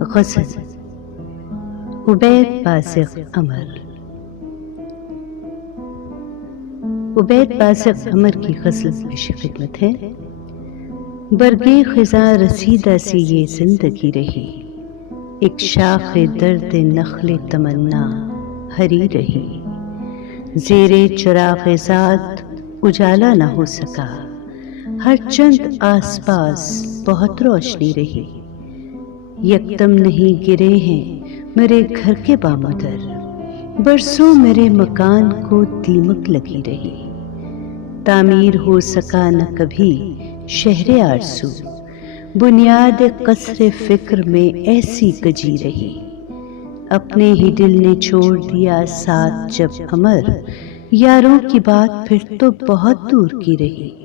غزل عبید بازق عمر۔ عبید بازق عمر کی غزل پیش خدمت ہے۔ برگِ خزاں رسیدہ سی یہ زندگی رہی، ایک شاخ درد نخل تمنا ہری رہی، زیر چراغ ذات اجالا نہ ہو سکا، ہر چند آس پاس بہت روشنی رہی، یکدم نہیں گرے ہیں میرے گھر کے بام در، برسوں میرے مکان کو دیمک لگی رہی، تعمیر ہو سکا نہ کبھی شہر آرزو، بنیاد قصر فکر میں ایسی گجی رہی، اپنے ہی دل نے چھوڑ دیا ساتھ جب عمر، یاروں کی بات پھر تو بہت دور کی رہی،